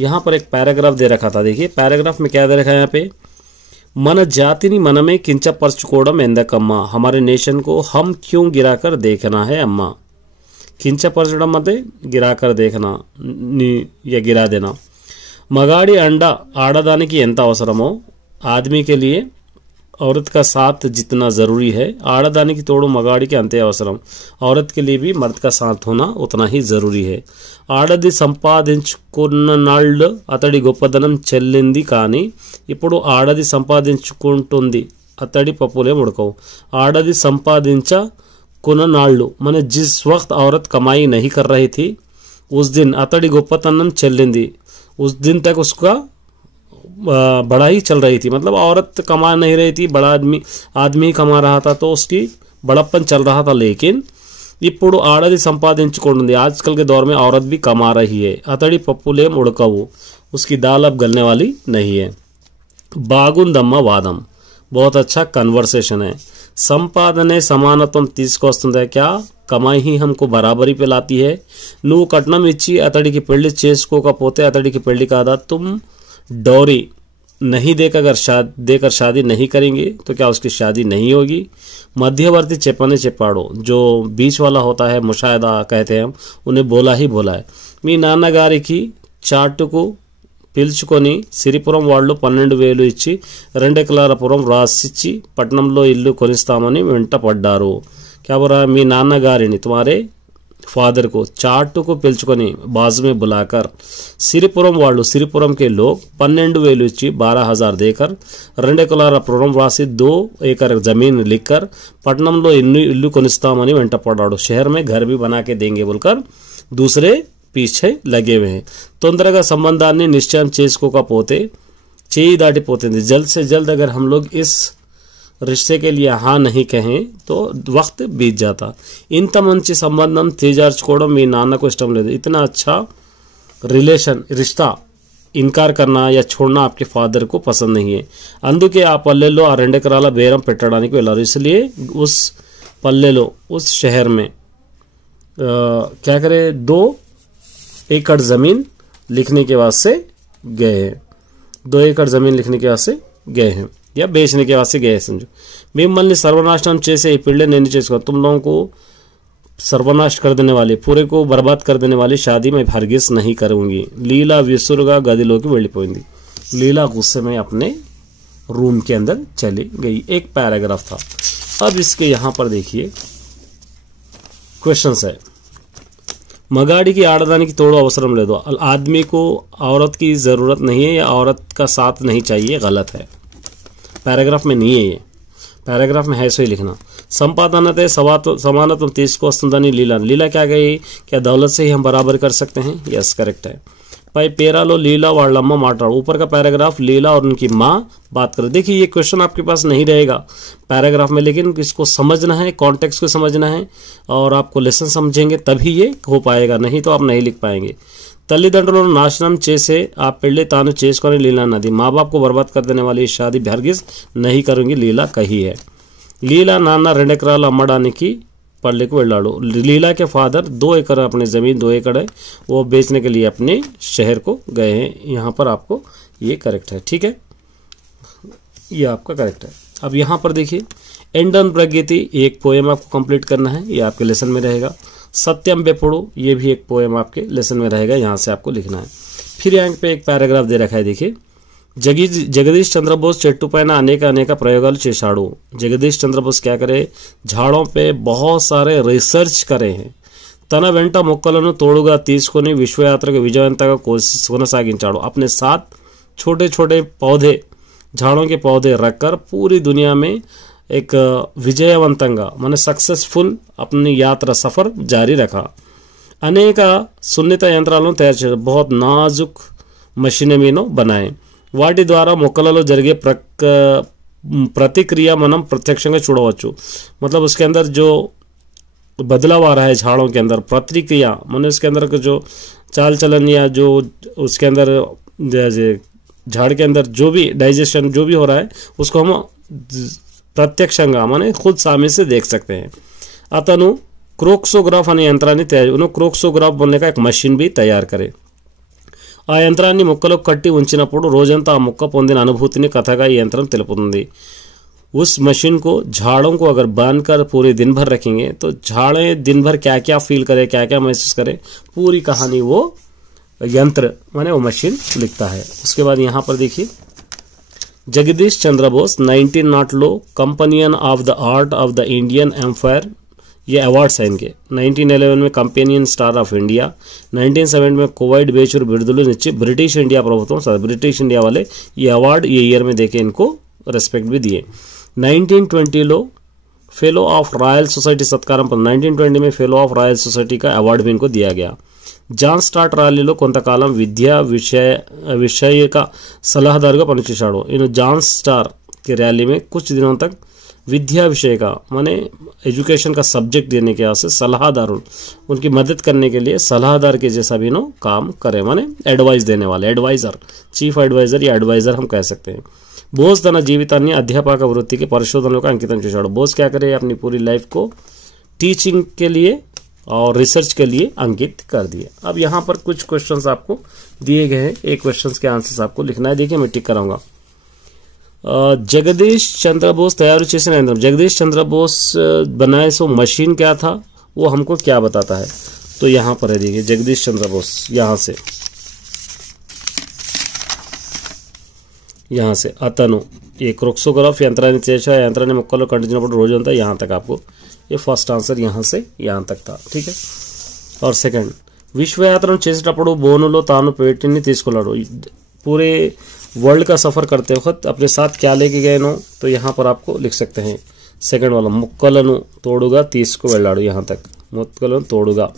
यहाँ पर एक पैराग्राफ दे रखा था, देखिए पैराग्राफ में क्या दे रखा है यहाँ पे, मन जातिनी मन में किंचा परचुकोड़म एंदकम्मा, हमारे नेशन को हम क्यों गिराकर देखना है अम्मा। किंचा परचुकोड़म मतलब गिराकर देखना या गिरा देना। मगाड़ी अंडा आड़दानिकी एंत अवसरमो, आदमी के लिए औरत का साथ जितना ज़रूरी है, आड़दानिकी तोड़ो मगाड़ी के अंते अवसरम, औरत के लिए भी मर्द का साथ होना उतना ही ज़रूरी है। ఆడది సంపాదించుకున్నాళ్ళు అతడి గొప్పదనం చెల్లింది కానీ ఇప్పుడు ఆడది సంపాదించుకుంటుంది అతడి పప్పులే ఉడకవు। आड़दी సంపాదించుకున్నాళ్ళు माने जिस वक्त औरत कमाई नहीं कर रही थी उस दिन अतड़ी गोपतनम चलिंदी, उस दिन तक उसका बढ़ाई चल रही थी, मतलब औरत कमा नहीं रही थी, बड़ा आदमी कमा रहा था तो उसकी बड़प्पन चल रहा था। लेकिन ఇప్పుడు ఆడది సంపాదించుకుంటుంది, आजकल के दौर में औरत भी कमा रही है। अतड़ी पप्पुलेम उड़कवु, उसकी दाल अब गलने वाली नहीं है। బాగుందమ్మ వాదం, बहुत अच्छा कन्वर्सेशन है। संपादने समानत्వం తీసుకొస్తుందా, क्या कमाई ही हमको बराबरी पे लाती है। నువ్వు కట్నం ఇచ్చి అతడికి పెళ్లి చేసుకోకపోతే అతడికి పెళ్లి కాదా, तुम डौरी नहीं देकर शादी नहीं करेंगे तो क्या उसकी शादी नहीं होगी। मध्यवर्ती चेपने चेपाड़ो, जो बीच वाला होता है, मुशाहिदा कहते हैं हम, उन्हें बोला ही बोला है। మీ నాన్నగారికి చాటుకు పిలుచుకొని సిరిపురం వాళ్ళు 12,000 ఇచ్చి 2 ఎకరాల పురం రాసిచ్చి పట్నంలో ఇల్లు కొనిస్తామని వెంట పడ్డారు। क्या बोल रहा है, మీ నాన్నగారిని तुम्हारे फादर को चाटू को पिलचुకొని बाजू में बुलाकर सिरिपुरम वालू, सिरिपुरम के लोग 12,000 इच्ची 12,000 देकर 2 ఎకరాల పురం राशि 2 एकड़ जमीन लिखकर पटनमलो इल्लू కొనిస్తామని వెంట పడ్డాడు। शहर में घर भी बना के देंगे बोलकर दूसरे पीछे लगे हुए हैं। తొందరగా సంబంధాన్ని నిశ్చయం చేసుకోకపోతే చేయి దాటిపోతుంది। जल्द से जल्द अगर हम लोग इस रिश्ते के लिए हाँ नहीं कहें तो वक्त बीत जाता। ఇంత మంచి సంబంధం తీర్చుకోవడం మీ నాన్నకు ఇష్టం లేదు। इतना अच्छा रिलेशन रिश्ता इनकार करना या छोड़ना आपके फादर को पसंद नहीं है। అందుకే ఆ పల్లెల్లో ఆ 2 ఎకరాల బేరం పెట్టడానికి వెళ్ళారు। इसलिए उस పల్లెలో उस शहर में क्या करे, 2 एकड़ जमीन लिखने के वास्ते गए हैं, 2 एकड़ जमीन लिखने के वास्ते गए हैं या बेचने के वास्ते गए समझो। మిమ్మల్ని సర్వనాశనం చేసే ఈ పెళ్లి నేను చేసుకో, तुम लोगों को सर्वनाश कर देने वाली, पूरे को बर्बाद कर देने वाली शादी मैं हरगिज नहीं करूंगी। लीला विसुरुगा गदिलोकी వెళ్ళిపోయింది। लीला गुस्से में अपने रूम के अंदर चली गई। एक पैराग्राफ था। अब इसके यहाँ पर देखिए क्वेश्चन है। మగాడికి ఆడదానికి తోడు అవసరం లేదు, आदमी को औरत की ज़रूरत नहीं है या औरत का साथ नहीं चाहिए, गलत है। पैराग्राफ में नहीं है, ये पैराग्राफ में है सो ही लिखना। संपादनते समानत्व తీసుకొస్తుందని लीला, लीला क्या गई, क्या दौलत से ही हम बराबर कर सकते हैं, यस करेक्ट है। भाई पेरालो लीला वालम्मा माटाड़ो, ऊपर का पैराग्राफ लीला और उनकी माँ बात करें। देखिए ये क्वेश्चन आपके पास नहीं रहेगा पैराग्राफ में, लेकिन इसको समझना है, कॉन्टेक्स्ट को समझना है और आपको लेसन समझेंगे तभी ये हो पाएगा, नहीं तो आप नहीं लिख पाएंगे। తల్లిదండ్రులను నాశనం చేసే ఆ పెళ్లి తాను చేసుకొని लीला नदी, माँ बाप को बर्बाद कर देने वाली शादी हरगिज नहीं करूंगी लीला कही है। लीला नाना 2 ఎకరాలు అమ్మడానికి पल्ले को వెళ్ళాడు। लीला के फादर 2 एकड़ अपनी ज़मीन 2 एकड़ है वो बेचने के लिए अपने शहर को गए हैं। यहाँ पर आपको ये करेक्ट है, ठीक है, ये आपका करेक्ट है। अब यहाँ पर देखिए एंडन प्रगति, एक पोएम आपको कंप्लीट करना है, ये आपके लेसन में रहेगा। सत्यम बेपुड़ो, ये भी एक पोएम आपके लेसन में रहेगा, यहाँ से आपको लिखना है। फिर यहाँ पे एक पैराग्राफ दे रखा है, देखिए जगदीश चंद्र बोस చెట్టు పైన అనేక ప్రయోగాలు చేశాడు। जगदीश चंद्र बोस क्या करे, झाड़ों पे बहुत सारे रिसर्च करे हैं। తన వెంట మొక్కలను తోడుగా తీసుకొని విశ్వయాత్రకు విజయవంతంగా కొనసాగించాడు। अपने साथ छोटे छोटे पौधे, झाड़ों के पौधे रखकर पूरी दुनिया में एक విజయవంతంగా माने सक्सेसफुल अपनी यात्रा सफर जारी रखा। అనేక సున్నిత యంత్రాలను తయారు చేశాడు, बहुत नाजुक मशीनें बनाए। వాటి ద్వారా మొక్కలలో జరిగే प्रतिक्रिया మనం ప్రత్యక్షంగా చూడవచ్చు। मतलब उसके अंदर जो बदलाव आ रहा है झाड़ों के अंदर, प्रतिक्रिया माने उसके अंदर जो चाल चलन या जो उसके अंदर झाड़ के अंदर जो भी डाइजेशन जो भी हो रहा है उसको हम ప్రత్యక్షంగా माने खुद सामने से देख सकते हैं। अतनु क्रोक्सोग्राफ अने यंत्राన్ని तैयार, उन्होंने क्रोक्सोग्राफ बोलने का एक मशीन भी तैयार करे। ఆ యంత్రాన్ని మొక్కలకు కట్టి ఉంచినప్పుడు రోజంతా ఆ మొక్క పొందిన అనుభూతిని కథగా ఈ యంత్రం తెలుపుతుంది. उस मशीन को झाड़ों को अगर बांध कर पूरे दिन भर रखेंगे तो झाड़ें दिन भर क्या क्या फील करे, क्या क्या महसूस करे, पूरी कहानी वो यंत्र माने वो मशीन लिखता है. उसके बाद यहाँ पर देखिए जगदीश चंद्र बोस 19 लो companion of the art of the Indian Empire, ये अवार्ड्स हैं इनके. 1911 में कंपेनियन स्टार ऑफ इंडिया, 1970 में कोवैट बेचूर बिरुदुलु निच्ची ब्रिटिश इंडिया प्रभुत्व, ब्रिटिश इंडिया वाले ये अवार्ड ये ईयर में देके इनको रेस्पेक्ट भी दिए. 1920 लो फेलो ऑफ रॉयल सोसाइटी सत्कारम पर 1920 में फेलो ऑफ रॉयल सोसाइटी का अवार्ड भी इनको दिया गया. జాన్ స్టార్ట్ ర్యాలీలో కొంతకాలం విద్యా విషయక సలహాదారుగా పనిచేశాడు. ఈయన జాన్ स्टार की रैली में कुछ दिनों तक विद्या विषय का माने एजुकेशन का सब्जेक्ट देने के वास्ते सलाहदार उनकी मदद करने के लिए सलाहदार के जैसा भी नो काम करे, माने एडवाइस देने वाले, एडवाइजर, चीफ एडवाइजर या एडवाइजर हम कह सकते हैं. बोस तन जीविताన్ని अध्यापक वृत्ति के పరిశోధనలకు అంకితం చేశాడు. बोस क्या करे अपनी पूरी लाइफ को टीचिंग के लिए और रिसर्च के लिए अंकित कर दिए. अब यहाँ पर कुछ क्वेश्चंस आपको दिए गए हैं, एक क्वेश्चंस के आंसर्स आपको लिखना है. देखिए मैं टिक कराऊंगा. जगदीश चंद्र बोस तैयार చేసిన యంత్రం, जगदीश चंद्र बोस बनाए सो मशीन क्या था वो हमको क्या बताता है. तो यहाँ पर है देखिए जगदीश चंद्र बोस, यहाँ से అతను ये क्रोक्सोग्राफ యంత్రాన్ని చేసా, యంత్రాన్ని మొక్కల్లో కంటించినప్పుడు రోజంతా यहाँ तक आपको ये फर्स्ट आंसर यहाँ से यहाँ तक था. ठीक है. और सेकंड విశ్వయాత్రను చేసేటప్పుడు బోనులో తాను పేటిని తీసుకున్నాడు. पूरे वर्ल्ड का सफर करते वक्त अपने साथ क्या लेके गए नो, तो यहाँ पर आपको लिख सकते हैं सेकंड वाला మొక్కలను తోడుగా తీసుకువెళ్ళాడు. यहाँ तक మొక్కలను తోడుగా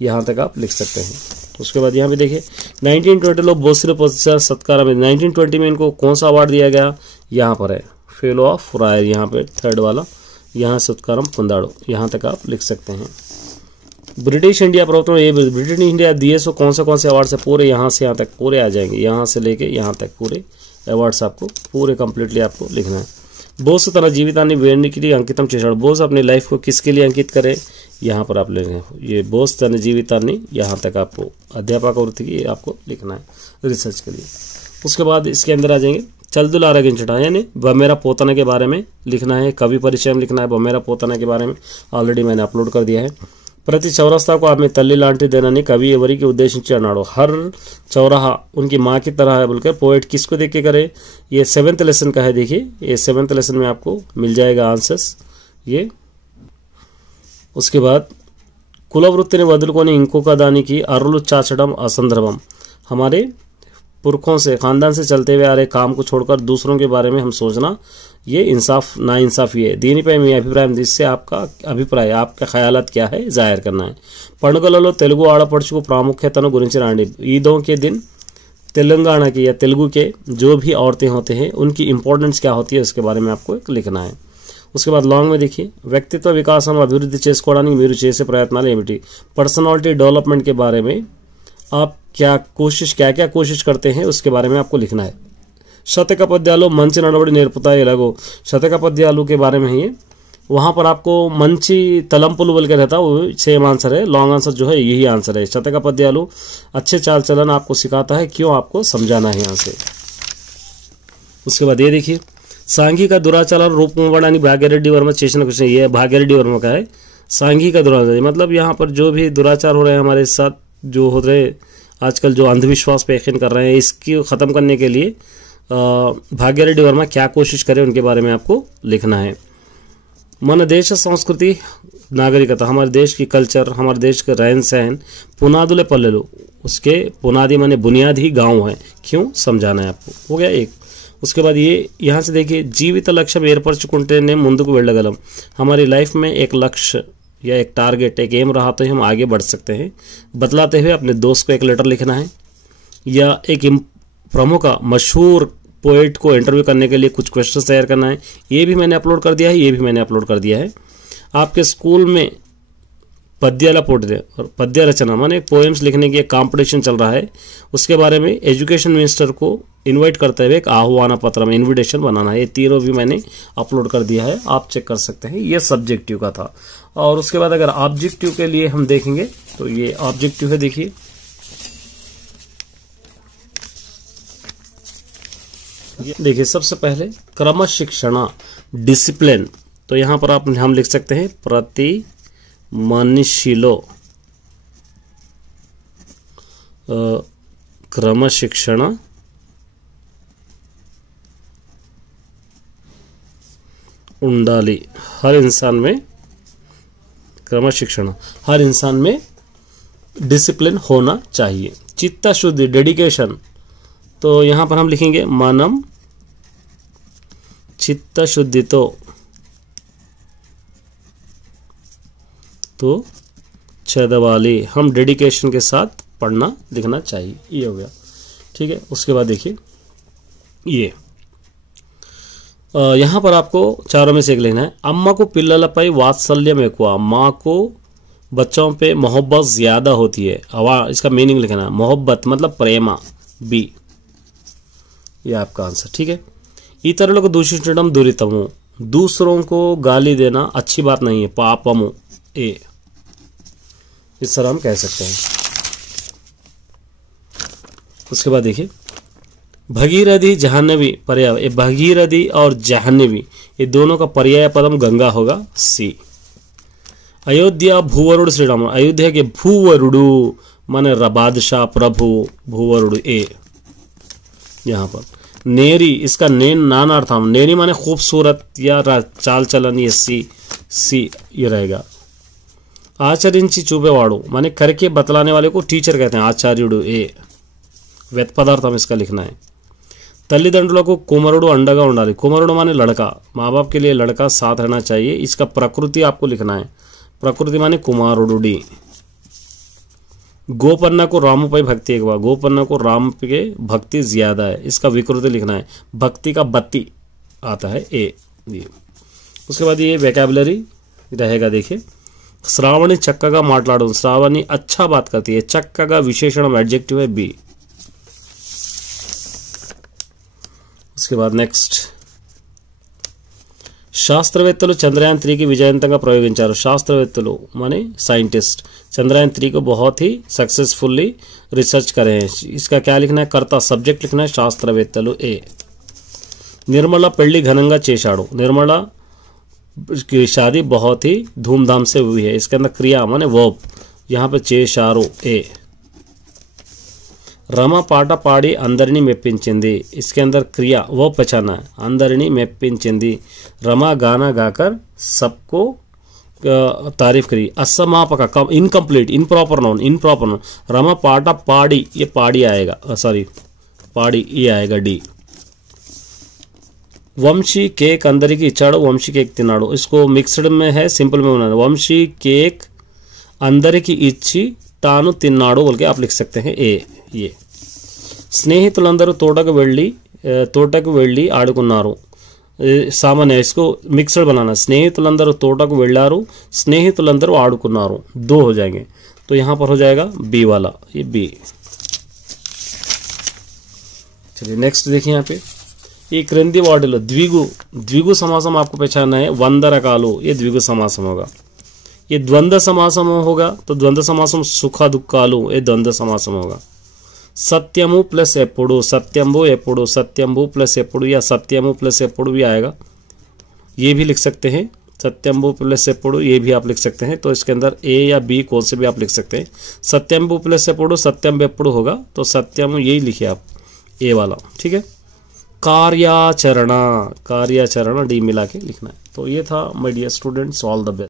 यहाँ तक आप लिख सकते हैं. उसके बाद यहाँ पे देखिए 1920 लो बोस पुरस्कार सत्कार में 1920 में इनको कौन सा अवार्ड दिया गया, यहाँ पर है फेलो ऑफ रॉयल, यहाँ पे थर्ड वाला, यहाँ सत्कारम पुंदाड़ो, यहाँ तक आप लिख सकते हैं. ब्रिटिश इंडिया प्रभुत्व ये ब्रिटिश इंडिया दिए सो कौन से अवार्ड से पूरे यहाँ से यहाँ तक पूरे आ जाएंगे, यहाँ से लेके यहाँ तक पूरे अवार्ड्स आपको पूरे कंप्लीटली आपको लिखना है. बोस तन जीविताన్ని వేడికి అంకితం చేశాడు. बोस अपनी लाइफ को किसके लिए अंकित करे, यहाँ पर आप लिखेंगे ये बोस तन जीविताన్ని, यहाँ तक आपको अध्यापक वृत्ति की आपको लिखना है रिसर्च के लिए. उसके बाद इसके अंदर आ जाएंगे चलदुल आरगिंचटा यानी बमेरा पोतना के बारे में लिखना है, कवि परिचय में लिखना है बमेरा पोतना के बारे में, ऑलरेडी मैंने अपलोड कर दिया है. ప్రతి చౌరస్తాకు ఆమె తల్లి లాంటిదేనని కవి ఎవరికి ఉద్దేశించి అన్నాడు. हर चौराहा उनकी माँ की तरह है बोलकर पोएट किसको देख के करे, ये 7th लेसन का है. देखिए ये 7th लेसन में आपको मिल जाएगा आंसर्स ये. उसके बाद కులవృత్తిని వదులుకొని ఇంకొక దానికి అరులు చాచడం असंदर्भम, हमारे पुरखों से खानदान से चलते हुए आ रहे काम को छोड़कर दूसरों के बारे में हम सोचना ये इंसाफ ना इंसाफी है. దీనిపై మీ అభిప్రాయం, जिससे आपका అభిప్రాయ आपका ख्यालात क्या है जाहिर करना है. పండుగలలో తెలుగు ఆడపడుచుకు ప్రాముఖ్యతను గురించి రాండి. ईदों के दिन तेलंगाना की या तेलुगु के जो भी औरतें होते हैं उनकी इंपॉर्टेंस क्या होती है उसके बारे में आपको लिखना है. उसके बाद लॉन्ग में देखिए వ్యక్తిత్వ వికాసం అభివృద్ధి చేసుకోవడానికి మీరు చేసే ప్రయత్నాలు ఏమిటి, पर्सनालिटी डेवलपमेंट के बारे में आप क्या क्या कोशिश करते हैं उसके बारे में आपको लिखना है. शतक पद्याలు మంచి నడవడి నేర్పుతాయి ఎలాగో, शतक पद्याలు के बारे में ही वहां पर आपको मंची तलंपुल बोल के रहता, वो सेम आंसर है. लॉन्ग आंसर जो है यही आंसर है. शतक पद्याలు अच्छे चाल चलन आपको सिखाता है, क्यों आपको समझाना है यहाँ से. उसके बाद ये देखिए सांघिक दुराचार रूपमवाणी भाग्यरेड्डी वर्मा చేసిన क्वेश्चन, ये भाग्यरेड्डी वर्मा का है. सांघिक दुराचार मतलब यहाँ पर जो भी दुराचार हो रहे हैं हमारे साथ, जो हो रहे आजकल जो अंधविश्वास पे यकीन कर रहे हैं, इसकी ख़त्म करने के लिए भाग्यरेड्डी वर्मा क्या कोशिश करें उनके बारे में आपको लिखना है. मन देश संस्कृति नागरिकता, हमारे देश की कल्चर, हमारे देश का रहन सहन, पुनादुले पल्लेलू उसके पुनादी माने बुनियादी गांव है, क्यों समझाना है आपको. हो गया एक. उसके बाद ये यहाँ से देखिए जीवित लक्ष्य ఏర్పరచుకుంటేనే ముందుకు వెళ్ళగలం, हमारी लाइफ में एक लक्ष्य या एक टारगेट एक एम रहा तो हम आगे बढ़ सकते हैं. बतलाते हुए अपने दोस्त को एक लेटर लिखना है, या एक प्रमुख मशहूर पोएट को इंटरव्यू करने के लिए कुछ क्वेश्चन तैयार करना है. ये भी मैंने अपलोड कर दिया है, ये भी मैंने अपलोड कर दिया है. आपके स्कूल में पद्याला पोटे और पद्य रचना माने पोएम्स लिखने की एक कॉम्पिटिशन चल रहा है, उसके बारे में एजुकेशन मिनिस्टर को इनवाइट करते हुए एक आह्वान पत्र में इनविटेशन बनाना है. ये तीनों भी मैंने अपलोड कर दिया है, आप चेक कर सकते हैं. ये सब्जेक्टिव का था. और उसके बाद अगर ऑब्जेक्टिव के लिए हम देखेंगे तो ये ऑब्जेक्टिव है. देखिए देखिए सबसे पहले क्रमशिक्षण डिसिप्लिन, तो यहाँ पर हम लिख सकते हैं प्रतिमनशीलो क्रमशिक्षण उंडाली। हर इंसान में क्रमशिक्षण, हर इंसान में डिसिप्लिन होना चाहिए। चित्त शुद्धि डेडिकेशन, तो यहां पर हम लिखेंगे मनम चित्त शुद्धि तो चदवाली, हम डेडिकेशन के साथ पढ़ना लिखना चाहिए। ये हो गया, ठीक है। उसके बाद देखिए ये यहां पर आपको चारों में से एक लेना है। अम्मा को पिल्ललपై वात्सल्यम ఎక్కువ, माँ को बच्चों पे मोहब्बत ज्यादा होती है। इसका मीनिंग लिखना है, मोहब्बत मतलब प्रेमा, बी, ये आपका आंसर, ठीक है। इतरुలకు దూషించడం దురితము, दूसरों को गाली देना अच्छी बात नहीं है, पापमु, ए, इस तरह हम कह सकते हैं। उसके बाद देखिए भगीरथी जाह्नवी पर्याय, ये भगीरथी और जाह्नवी ये दोनों का पर्याय पदम गंगा होगा, सी। अयोध्या भूवरुड़ श्रीराम, अयोध्या के भूवरुड़ु माने बादशाह प्रभु, भूवरुड़, ए। यहाँ पर नेरी, इसका नानार्थम, नेरी माने खूबसूरत या चाल चलन, ये सी ये रहेगा। आचరించి చూపేవాడు माने करके बतलाने वाले को टीचर कहते हैं, आचार्युడు, ए। व्यत्पदार्थम इसका लिखना है। तल्लिदंड्रुలకు कुमरुడు अंडगा ఉండాలి, कुमरुడు माने लड़का, माँ बाप के लिए लड़का साथ रहना चाहिए। इसका प्रकृति आपको लिखना है, प्रकृति माने कुमारुडुडी। गोपन्ना को रामुपై भक्ति ఎక్కువ, गोपन्ना को राम पे भक्ति ज्यादा है, इसका विकृति लिखना है, भक्ति का बत्ती आता है, ए। उसके बाद ये वैकेबुलरी रहेगा, देखिए श्रावणी चक्कगा माట్లాడు, श्रावणी अच्छा बात करती है, चक्कगा विशेषण एडजेक्टिव है, बी। उसके बाद नेक्स्ट శాస్త్రవేత్తలు చంద్రయాన్ 3 की విజయవంతంగా ప్రయోగించారు। శాస్త్రవేత్తలు माने साइंटिस्ट चंद्रयान 3 को बहुत ही सक्सेसफुली रिसर्च करे हैं। इसका क्या लिखना है, कर्ता, सब्जेक्ट लिखना है, శాస్త్రవేత్తలు, ए। निर्मला పెళ్లి ఘనంగా చేశాడు, निर्मला की शादी बहुत ही धूमधाम से हुई है। इसके अंदर क्रिया माने वर्ब, यहाँ पे చేశారు, ए। रमा पाట పాడి అందరినీ మెప్పించింది, इसके अंदर क्रिया वो पहचाना है, అందరినీ మెప్పించింది। रमा गाना गाकर सबको तारीफ करी। असमापक incomplete, improper noun, improper noun. Rama पाట పాడి, ये पाड़ी आएगा, सॉरी पाड़ी, ये आएगा, डी। వంశీ కేక్ అందరికి ఇచ్చాడు, వంశీ కేక్ తిన్నాడు। इसको मिक्स्ड में है, सिंपल में बनाना, వంశీ కేక్ అందరికి ఇచ్చి తాను తిన్నాడు बोल के आप लिख सकते हैं, ए, ये। స్నేహితులందరూ తోటకు వెళ్ళి ఆడుకున్నారు, सामान्य, इसको मिक्सड बनाना, स्नेहितुलंदरू तोटकु वेल्लारू, स्नेहितुलंदरू आडुकुन्नारू, दो हो जाएंगे, तो यहां पर हो जाएगा बी वाला, ये बी। चलिए नेक्स्ट देखिए यहाँ पे ये क्रिंदी वार्डलो द्विगु समासम आपको पहचानना है, वंदरकालु, ये द्विगु समासम होगा। ये द्वंद्व समासम होगा, तो द्वंद्व समासम सुख दुःखालु, ये द्वंद्व समासम होगा। सत्यमु प्लस एपुडु, सत्यंबु एपुडु, सत्यंबु प्लस एपुडु या सत्यमु प्लस एपुडु भी आएगा, ये भी लिख सकते हैं। सत्यंबु प्लस एपुडु ये भी आप लिख सकते हैं, तो इसके अंदर ए या बी कौन से भी आप लिख सकते हैं। सत्यंबु प्लस एपुडु सत्यम एपुडु होगा, तो सत्यमु यही लिखिए आप, ए वाला, ठीक है। कार्याचरण डी मिला के लिखना है। तो ये था my dear students, all the best.